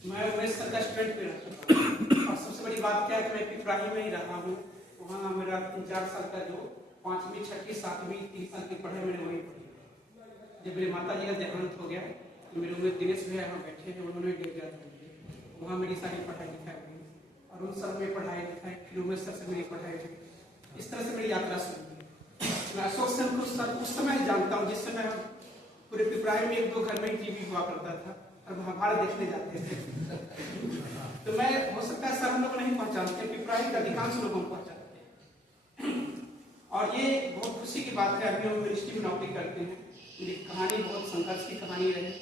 मैं उमेश सर का स्टूडेंट भी रह चुका हूँ और सबसे बड़ी बात क्या है कि मैं पिपराही में ही रहा हूँ। वहाँ मेरा 3-4 साल का जो 5वीं 6वीं 7वीं 3 साल की पढ़ाई मैंने वहीं पढ़ी। जब मेरी माता जी का देहांत हो गया तो मेरे उमेश दिनेश भैया यहाँ बैठे हैं, उन्होंने दे दिया था। वहाँ मेरी सारी पढ़ाई लिखाई हुई और उन सर में पढ़ाई लिखाई, फिर उमेश सर से मेरी पढ़ाई हुई। इस तरह से मेरी यात्रा शुरू हुई। मैं अशोक सर को सर उस समय जानता हूँ जिस समय पूरे पिपराही में 1-2 घर में टीवी हुआ करता था और महाभारत देखने जाते थे। तो मैं हो सकता है सर हम लोग नहीं पहचानते, पिपराही के अधिकांश लोग हम पहचानते हैं। और ये बहुत खुशी की बात है, अभी हम मिनिस्ट्री में नौकरी करते हैं। मेरी कहानी बहुत संघर्ष की कहानी रही,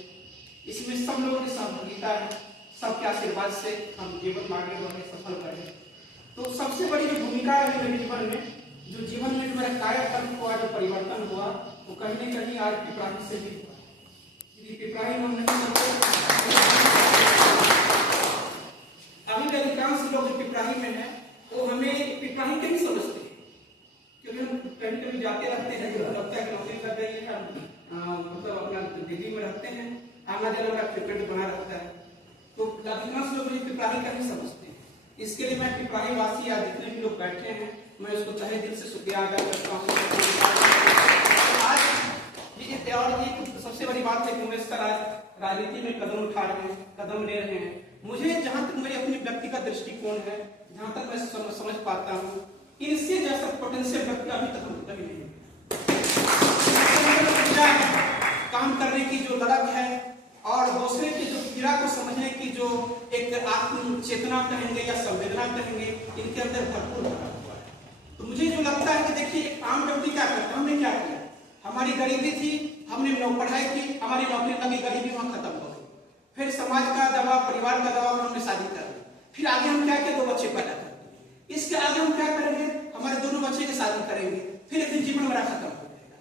इसमें सब लोगों की सहभागिता है, सबके आशीर्वाद से हम जीवन में आगे बढ़े, सफल रहे। तो सबसे बड़ी जो भूमिका है मेरे जीवन में, जो जीवन में मेरा कायाकल्प हुआ, जो परिवर्तन हुआ, वो कहीं न कहीं आज पिपराही से भी हुआ। यदि पिपराही हम नहीं अभी के अधिकांश लोग पिपराही में है वो हमें पिपराही नहीं समझते, क्योंकि हम कभी कभी जाते रहते हैं, जो लगता है कि नौकरी कर रही है, मतलब अपना दिल्ली में रहते हैं, आना जाना मेरा फ्रिक्वेंट बना रहता है, तो अधिकांश लोग मुझे पिपराही का नहीं समझते। इसके लिए मैं पिपराही वासी या जितने भी लोग बैठे हैं, मैं उसको तहे दिल से शुक्रिया अदा करता हूँ। आज ये और ये सबसे बड़ी बात है कि उमेश सर आज राजनीति में कदम उठा रहे हैं, कदम ले रहे हैं। मुझे जहां तक मेरी अपनी व्यक्तिगत दृष्टिकोण है, जहां तक मैं समझ पाता हूँ, इनसे जैसा पोटेंशियल व्यक्ति अभी तक हम कभी नहीं। काम करने की जो ललक है और दूसरे की जो पीड़ा को समझने की जो एक आत्म चेतना कहेंगे या संवेदना कहेंगे, इनके अंदर भरपूर भरा हुआ है। तो मुझे जो लगता है कि देखिए एक आम व्यक्ति क्या करता है, हमने क्या किया, हमारी गरीबी थी, हमने पढ़ाई की, हमारी नौकरी लगी, गरीबी वहां खत्म हो गई। फिर समाज का दबाव, परिवार का दबाव, हमने शादी कर ली। फिर आगे हम क्या किया, 2 बच्चे पैदा कर दिए। इसके आगे हम क्या करेंगे, हमारे दोनों बच्चे की शादी करेंगे, फिर एक दिन जीवन मेरा खत्म हो जाएगा।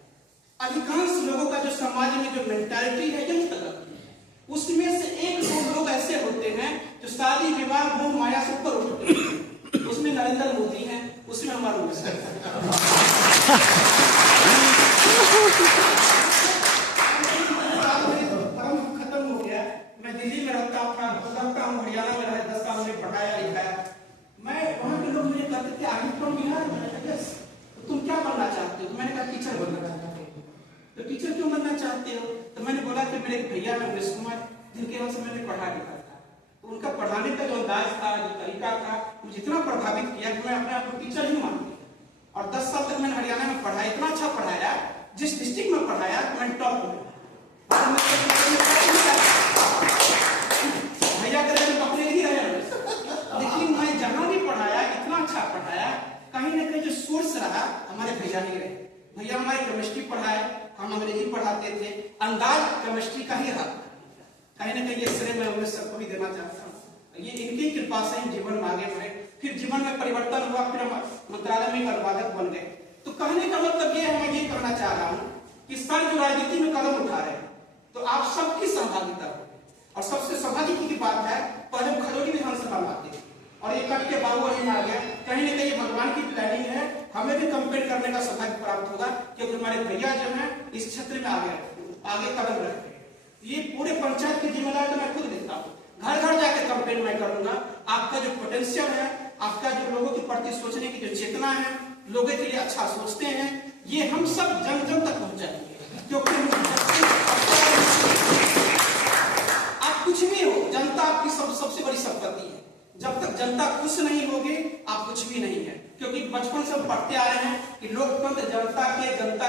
अधिकांश लोगों का जो समाज में जो मेंटालिटी है यही गलत है। उसमें से 1-2 लोग ऐसे होते हैं जो शादी विवाह मोह माया से ऊपर उठते हैं। उसमें नरेंद्र मोदी है, उसमें हमारा खत्म हो गया। मैं दिल्ली में रहता हूँ, हरियाणा में रहा 10 साल में पढ़ाया लिखाया। मैं वहाँ के लोग मुझे कहते थे आगे तुम बिहार में, तो तुम क्या बनना चाहते हो? तो मैंने कहा टीचर बनना चाहते हो। तो टीचर क्यों बनना चाहते हो? तो मैंने बोला कि मेरे भैया है उमेश कुमार, जिनके यहाँ से मैंने पढ़ा लिखा था, तो उनका पढ़ाने का जो अंदाज था, जो तरीका था, मुझे इतना प्रभावित किया कि मैं अपने आप को टीचर ही मान लिया। और 10 साल तक मैंने हरियाणा में पढ़ाया, इतना अच्छा पढ़ाया, जिस डिस्ट्रिक्ट में पढ़ाया मैं टॉप में। भैया करें अपने ही रहे, लेकिन मैं जहां भी पढ़ाया इतना अच्छा पढ़ाया, कहीं ना कहीं जो सोर्स रहा हमारे भैया ही रहे। भैया हमारे केमिस्ट्री पढ़ाए, हम अंग्रेजी पढ़ाते थे, अंदाज केमिस्ट्री का ही रहा। कहीं ना कहीं ये श्रेय मैं उमेश सर को भी देना चाहता हूँ। ये इनकी कृपा से ही जीवन में आगे बढ़े, फिर जीवन में परिवर्तन हुआ, फिर हम मंत्रालय में अनुवादक बन गए। तो कहने का मतलब ये है, मैं ये करना चाह रहा हूँ कि सर जो राजनीति में कदम उठा रहे हैं, तो आप सबकी सहभागिता हो। और सबसे सौभाग्य की बात है, पहले खजौली विधानसभा में आते थे और ये कट के बाबू में आ गया। कहीं ना कहीं भगवान की प्लानिंग है, हमें भी कंपेयर करने का सौभाग्य प्राप्त होगा, क्योंकि हमारे भैया जो है इस क्षेत्र में आगे कदम रखते हैं। ये पूरे पंचायत की जिम्मेदारी तो मैं खुद लेता हूँ, घर घर जाकर कंपेयर मैं करूंगा। आपका जो पोटेंशियल है, आपका जो लोगों के प्रति सोचने की जो चेतना है, लोगों के लिए अच्छा सोचते हैं, ये हम सब जन जन तक पहुंचाएंगे। क्योंकि आप कुछ भी हो, जनता आपकी सबसे बड़ी संपत्ति है। जब तक जनता खुश नहीं होगी, आप कुछ भी नहीं है। क्योंकि बचपन से हम पढ़ते आ रहे हैं कि लोकतंत्र जनता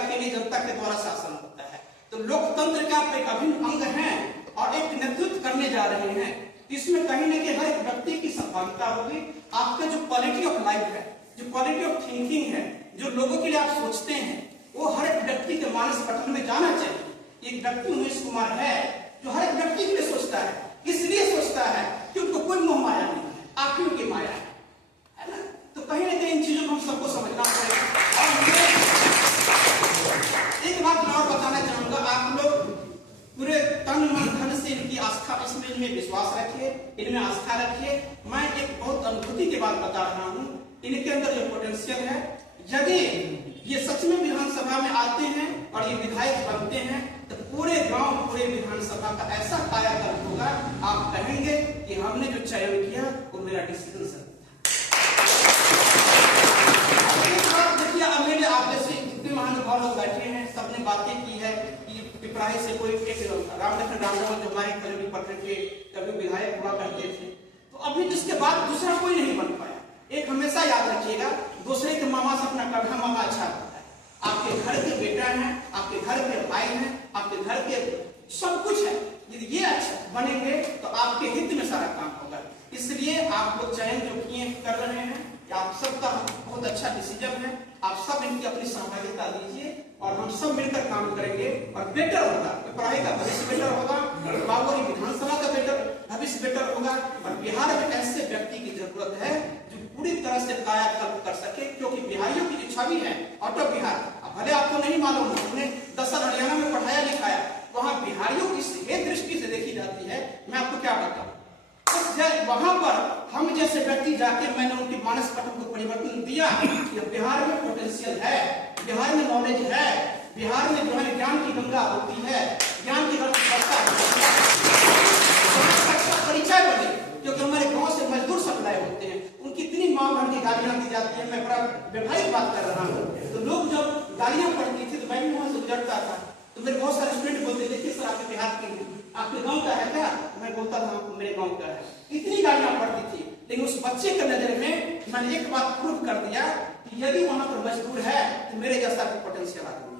के लिए, जनता के द्वारा शासन होता है। तो लोकतंत्र का एक अभिन्न अंग है और एक नेतृत्व करने जा रहे हैं। इसमें कहीं ना कहीं हर एक व्यक्ति की सहभागिता होगी। आपका जो क्वालिटी ऑफ लाइफ है, जो क्वालिटी ऑफ थिंकिंग है, जो लोगों के लिए आप सोचते हैं, वो हर एक व्यक्ति के मानस पटल में जाना चाहिए। एक व्यक्ति उमेश कुमार है जो हर एक व्यक्ति के लिए सोचता है, इसलिए सोचता है कि उनको कोई मोह माया नहीं है, आप ही उनकी माया है ना। तो कहीं ना कहीं इन चीजों को हम सबको समझना पड़ेगा। और एक बात मैं और बताना चाहूंगा, आप लोग पूरे तन मन धन से इनकी आस्था, इनमें विश्वास रखिए, इनमें आस्था रखिए। मैं एक बहुत अनुभूति की बात बता रहा हूँ, इनके अंदर जो पोटेंशियल है, यदि ये सच में विधानसभा में आते हैं और ये विधायक बनते हैं, तो पूरे गांव, पूरे विधानसभा का ऐसा कायाकल्प होगा, आप कहेंगे कि कि हमने जो चयन किया वो मेरा डिसीजन सही था। देखिए, अब मैंने आप जैसे जितने महानुभाव लोग बैठे हैं, सबने बातें की है कि पिपराही से कोई एक रामलखन रामराव जो हमारे खजूरी पटना के कभी विधायक हुआ करते थे, तो अभी जिसके बाद दूसरा कोई नहीं बन पाया। एक हमेशा याद रखिएगा, दूसरे के मामा से अपना कढ़ा मामा अच्छा होता है। आपके घर के बेटा हैं, आपके घर के भाई हैं, आपके घर के सब कुछ है। यदि ये अच्छा बनेंगे तो आपके हित में सारा काम होगा। इसलिए आप लोग चयन जो किए कर रहे हैं, आप सबका बहुत अच्छा डिसीजन है। आप सब इनकी अपनी सहभागिता दीजिए और हम सब मिलकर काम करेंगे और बेटर होगा। पिपराही का भविष्य बेटर होगा, बाबरी विधानसभा का बेटर भविष्य बेटर होगा और बिहार में ऐसे व्यक्ति की जरूरत है जो पूरी तरह से कायाकल्प कर सके, क्योंकि बिहारियों की जो छवि है आउट ऑफ बिहार, भले आपको नहीं मालूम, हमने 10 साल हरियाणा में पढ़ाया लिखाया, वहां बिहारियों की इस दृष्टि से देखी जाती है। मैं आपको क्या बताऊं, वहां पर हम जैसे व्यक्ति जाके मैंने उनके मानस पटल को परिवर्तन दिया कि बिहार में पोटेंशियल है, बिहार में नॉलेज है, बिहार में जो है ज्ञान की गंगा होती है, ज्ञान की परिचय बने, क्योंकि हमारे गांव से मजदूर सप्लाई होते हैं, उनकी इतनी मां भर की गालियां दी जाती है। मैं बड़ा व्यवहारिक बात कर रहा हूँ। तो लोग जब गालियां पड़ती थी तो मैं भी वहां से गुजरता था, तो मेरे बहुत सारे स्टूडेंट बोलते, देखिए सर आपके बिहार के आपके गांव का है क्या? मैं बोलता था मेरे गांव का है। इतनी गालियां पड़ती थी, लेकिन उस बच्चे के नजर में मैंने एक बात प्रूव कर दिया कि यदि वहां पर मजदूर है तो मेरे जैसा पोटेंशियल आदमी